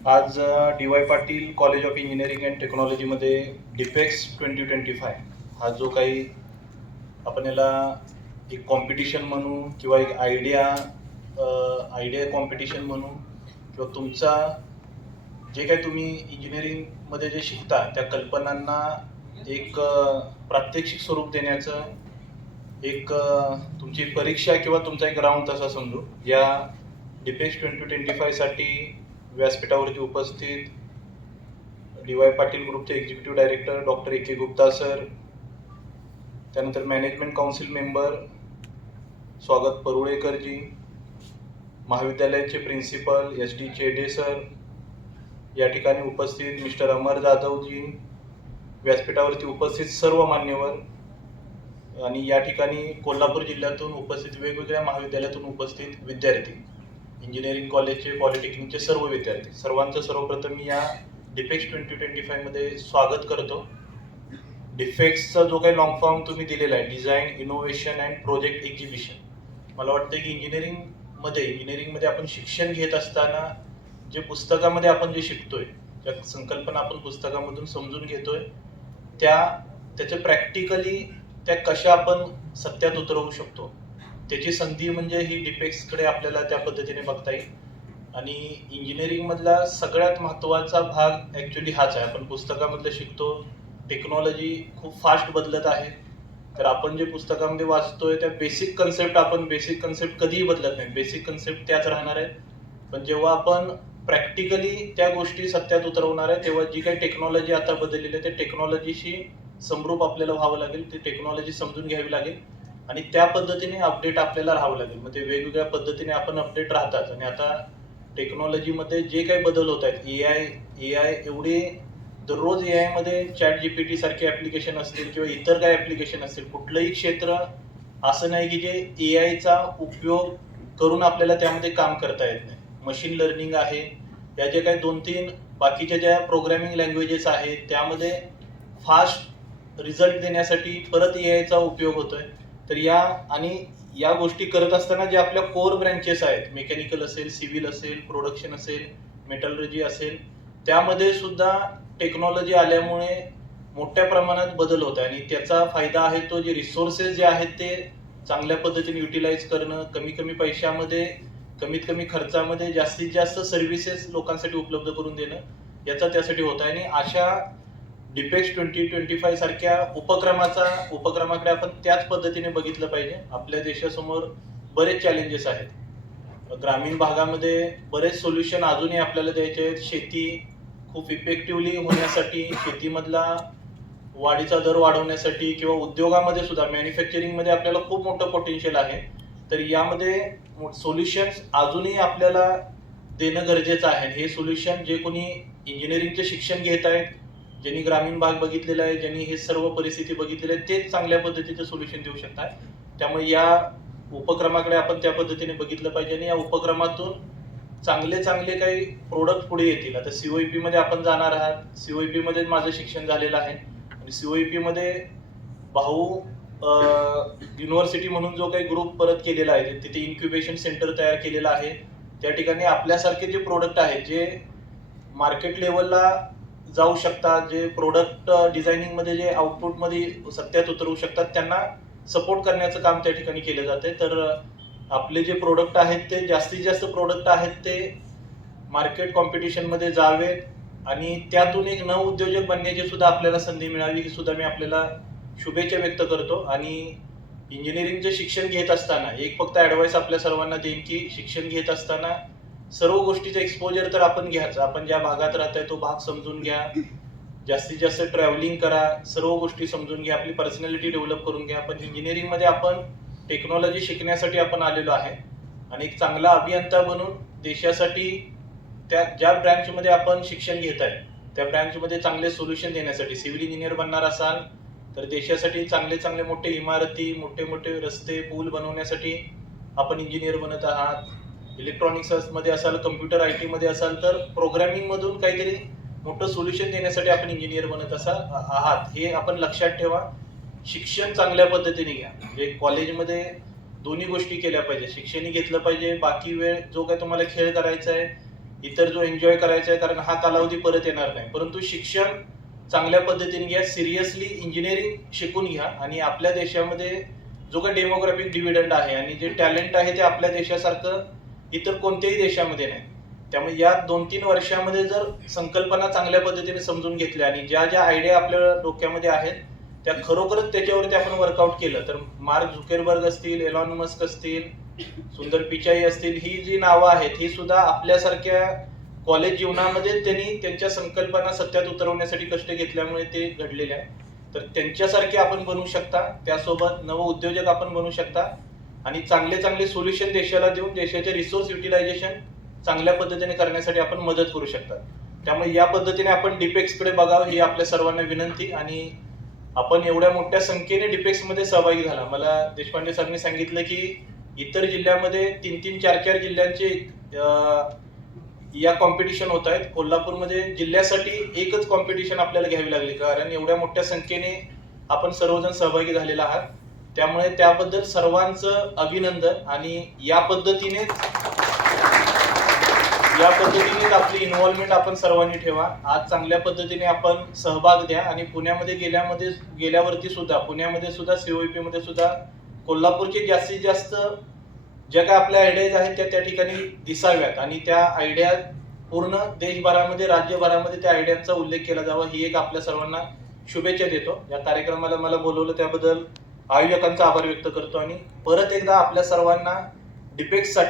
आज DY. Patil college of engineering and टेक्नॉलॉजीमध्ये डिफेक्स 2025 हा जो काही आपण याला एक कॉम्पिटिशन म्हणू किंवा एक आयडिया कॉम्पिटिशन म्हणू किंवा तुमचा जे काही तुम्ही इंजिनिअरिंगमध्ये जे शिकता त्या कल्पनांना एक प्रात्यक्षिक स्वरूप देण्याचं एक तुमची परीक्षा किंवा तुमचा एक राऊंड तसा समजू. या डिफेक्स 2025साठी व्यासपीठावरती उपस्थित डी.वाय. पाटील ग्रुपचे executive director doctor A K. Gupta sir, त्यानंतर मॅनेजमेंट काउन्सिल मेंबर स्वागत परुळेकरजी, महाविद्यालयाचे principal S D Chede sir, या ठिकाणी उपस्थित मिस्टर अमर जाधवजी, व्यासपीठावरती उपस्थित सर्व मान्यवर आणि या ठिकाणी कोल्हापूर जिल्ह्यातून उपस्थित वेगवेगळ्या महाविद्यालयातून उपस्थित विद्यार्थी, इंजिनिअरिंग कॉलेजचे, पॉलिटेक्निकचे सर्व विद्यार्थी, सर्वांचं सर्वप्रथम मी या डिफेक्स 2025 मध्ये स्वागत करतो. डिफेक्सचा जो काही लॉंग फॉर्म तुम्ही दिलेला आहे, design, innovation and project exhibition, मला वाटतं की इंजिनिअरिंगमध्ये आपण शिक्षण घेत असताना जे पुस्तकामध्ये आपण जे शिकतोय, ज्या संकल्पना आपण पुस्तकामधून समजून घेतोय, त्याचे प्रॅक्टिकली त्या कशा आपण सत्यात उतरवू शकतो, त्याची संधी म्हणजे ही डिफेक्सकडे आपल्याला त्या पद्धतीने बघता येईल. आणि इंजिनिअरिंगमधला सगळ्यात महत्त्वाचा भाग ॲक्च्युली हाच आहे. आपण पुस्तकामधलं शिकतो, टेक्नॉलॉजी खूप फास्ट बदलत आहे, तर आपण जे पुस्तकामध्ये वाचतोय त्या बेसिक कन्सेप्ट कधीही बदलत नाही, बेसिक कन्सेप्ट त्याच राहणार आहेत. पण जेव्हा आपण प्रॅक्टिकली त्या गोष्टी सत्यात उतरवणार आहे, तेव्हा जी काही टेक्नॉलॉजी आता बदललेली आहे, त्या टेक्नॉलॉजीशी समरूप आपल्याला व्हावं लागेल, ती टेक्नॉलॉजी समजून घ्यावी लागेल आणि त्या पद्धतीने अपडेट आपल्याला राहावं लागेल. मग ते वेगवेगळ्या पद्धतीने आपण अपडेट राहतात. आणि आता टेक्नॉलॉजीमध्ये जे काही बदल होत आहेत, ए आय एवढे दररोज ए आयमध्ये ChatGPT सारखे ॲप्लिकेशन असतील किंवा इतर काही ॲप्लिकेशन असतील, कुठलंही क्षेत्र असं नाही की जे ए आयचा उपयोग करून आपल्याला त्यामध्ये काम करता येत नाही. मशीन लर्निंग आहे, या जे काही 2-3 बाकीच्या ज्या प्रोग्रॅमिंग लँग्वेजेस आहेत, त्यामध्ये फास्ट रिझल्ट देण्यासाठी परत ए आयचा उपयोग होतोय. तर या गोष्टी करत असताना जे आपल्या कोर ब्रँचेस आहेत, मेकॅनिकल असेल, सिव्हिल असेल, प्रोडक्शन असेल, मेटलर्जी असेल, त्यामध्ये सुद्धा टेक्नॉलॉजी आल्यामुळे मोठ्या प्रमाणात बदल होत आहे. आणि त्याचा फायदा आहे तो जे रिसोर्सेस जे आहेत ते चांगल्या पद्धतीने युटिलाइज करणं, कमी कमी पैशामध्ये, कमीत कमी खर्चामध्ये जास्तीत जास्त सर्व्हिसेस लोकांसाठी उपलब्ध करून देणं, याचा त्यासाठी होत आहे. आणि अशा डिफेक्स 2025 सारख्या उपक्रमाकडे आपण त्याच पद्धतीने बघितलं पाहिजे. आपल्या देशासमोर बरेच चॅलेंजेस आहेत. ग्रामीण भागामध्ये बरेच सोल्युशन अजूनही आपल्याला द्यायचे आहेत. शेती खूप इफेक्टिव्हली होण्यासाठी, शेतीमधला वाढीचा दर वाढवण्यासाठी किंवा उद्योगामध्ये सुद्धा मॅन्युफॅक्चरिंगमध्ये आपल्याला खूप मोठं पोटेन्शियल आहे. तर यामध्ये सोल्युशन्स अजूनही आपल्याला देणं गरजेचं आहे. हे सोल्युशन जे कोणी इंजिनिअरिंगचे शिक्षण घेत आहेत, ज्यांनी ग्रामीण भाग बघितलेला आहे, ज्यांनी हे सर्व परिस्थिती बघितलेली आहे, तेच चांगल्या पद्धतीचं सोल्युशन देऊ शकतात. त्यामुळे या उपक्रमाकडे आपण त्या पद्धतीने बघितलं पाहिजे आणि या उपक्रमातून चांगले चांगले काही प्रोडक्ट पुढे येतील. आता COEP मध्ये आपण जाणार आहात. COEP मध्ये माझं शिक्षण झालेलं आहे आणि COEP मध्ये भाऊ युनिव्हर्सिटी म्हणून जो काही ग्रुप परत केलेला आहे, तिथे इन्क्युबेशन सेंटर तयार केलेलं आहे. त्या ठिकाणी आपल्यासारखे जे प्रोडक्ट आहेत, जे मार्केट लेवलला जाऊ शकतात, जे प्रोडक्ट डिझायनिंगमध्ये जे आउटपुटमध्ये सत्यात उतरवू शकतात, त्यांना सपोर्ट करण्याचं काम त्या ठिकाणी केलं जाते. तर आपले जे प्रोडक्ट आहेत, ते जास्तीत जास्त प्रोडक्ट आहेत ते मार्केट कॉम्पिटिशनमध्ये जावेत आणि त्यातून एक नवउद्योजक बनण्याची सुद्धा आपल्याला संधी मिळावी, ही सुद्धा मी आपल्याला शुभेच्छा व्यक्त करतो. आणि इंजिनिअरिंगचे शिक्षण घेत असताना एक फक्त ॲडवाईस आपल्या सर्वांना देईन की शिक्षण घेत असताना सर्व गोष्टीचं एक्सपोजर तर आपण घ्यायचं. आपण ज्या भागात राहताय तो भाग समजून घ्या, जास्तीत जास्त ट्रॅव्हलिंग करा, सर्व गोष्टी समजून घ्या, आपली पर्सनॅलिटी डेव्हलप करून घ्या. पण इंजिनिअरिंगमध्ये आपण टेक्नॉलॉजी शिकण्यासाठी आपण आलेलो आहे आणि एक चांगला अभियंता बनून देशासाठी त्या ज्या ब्रँचमध्ये आपण शिक्षण घेत आहे त्या ब्रँचमध्ये चांगले सोल्युशन देण्यासाठी, सिव्हिल इंजिनियर बनणार असाल तर देशासाठी चांगले चांगले मोठे इमारती, मोठे मोठे रस्ते, पूल बनवण्यासाठी आपण इंजिनियर बनत आहात. इलेक्ट्रॉनिक्स मध्ये असाल, कम्प्युटर IT मध्ये असाल तर प्रोग्रॅमिंग मधून काहीतरी मोठं सोल्युशन देण्यासाठी आपण इंजिनियर बनत आहात, हे आपण लक्षात ठेवा. शिक्षण चांगल्या पद्धतीने घ्या. म्हणजे कॉलेजमध्ये दोन्ही गोष्टी केल्या पाहिजे, शिक्षणही घेतलं पाहिजे, बाकी वेळ जो काही तुम्हाला खेळ करायचा आहे इतर जो एन्जॉय करायचा आहे, कारण हा कालावधी परत येणार नाही. परंतु शिक्षण चांगल्या पद्धतीने घ्या, सिरियसली इंजिनिअरिंग शिकून घ्या आणि आपल्या देशामध्ये जो काही डेमोग्राफिक डिव्हिडंड आहे आणि जे टॅलेंट आहे ते आपल्या देशासारखं इतर कोणत्याही देशामध्ये नाही. त्यामुळे या 2-3 वर्षामध्ये जर संकल्पना चांगल्या पद्धतीने समजून घेतल्या आणि ज्या ज्या आयडिया आपल्या डोक्यामध्ये आहेत त्या खरोखरच त्याच्यावरती आपण वर्कआउट केलं तर मार्क झुकेरबर्ग असतील, एलॉन मस्क असतील, सुंदर पिचाई असतील, ही जी नावं आहेत ही सुद्धा आपल्यासारख्या कॉलेज जीवनामध्ये त्यांनी त्यांच्या संकल्पना सत्यात उतरवण्यासाठी कष्ट घेतल्यामुळे ते घडलेले आहे. तर त्यांच्यासारखे आपण बनू शकता, त्यासोबत नव उद्योजक आपण बनू शकता आणि चांगले चांगले सोल्युशन देशाला देऊन देशाचे रिसोर्स युटिलायझेशन चांगल्या पद्धतीने करण्यासाठी आपण मदत करू शकता. त्यामुळे या पद्धतीने आपण डिपेक्सकडे बघावं ही आपल्या सर्वांना विनंती. आणि आपण एवढ्या मोठ्या संख्येने डिपेक्समध्ये सहभागी झाला. मला देशपांडे सरांनी सांगितलं की इतर जिल्ह्यामध्ये 3-3, 4-4 जिल्ह्यांचे या कॉम्पिटिशन होत आहेत. कोल्हापूरमध्ये जिल्ह्यासाठी एकच कॉम्पिटिशन आपल्याला घ्यावी लागली, कारण एवढ्या मोठ्या संख्येने आपण सर्वजण सहभागी झालेला आहात. त्यामुळे त्याबद्दल सर्वांचं अभिनंदन. आणि या पद्धतीनेच आपली इन्व्हॉल्वमेंट आपण सर्वांनी ठेवा. आज चांगल्या पद्धतीने आपण सहभाग द्या आणि पुण्यामध्ये गेल्यावरती सुद्धा पुण्यामध्ये सुद्धा COEP मध्ये सुद्धा कोल्हापूरचे जास्तीत जास्त ज्या काय आपल्या आयडियाज आहेत त्या ठिकाणी दिसाव्यात आणि त्या आयडिया पूर्ण देशभरामध्ये, राज्यभरामध्ये त्या आयडियांचा उल्लेख केला जावा, ही एक आपल्या सर्वांना शुभेच्छा देतो. या कार्यक्रमाला मला बोलवलं त्याबद्दल आयोजकांचा आभार व्यक्त करतो आणि परत एकदा आपल्या सर्वांना डिपेक्ससाठी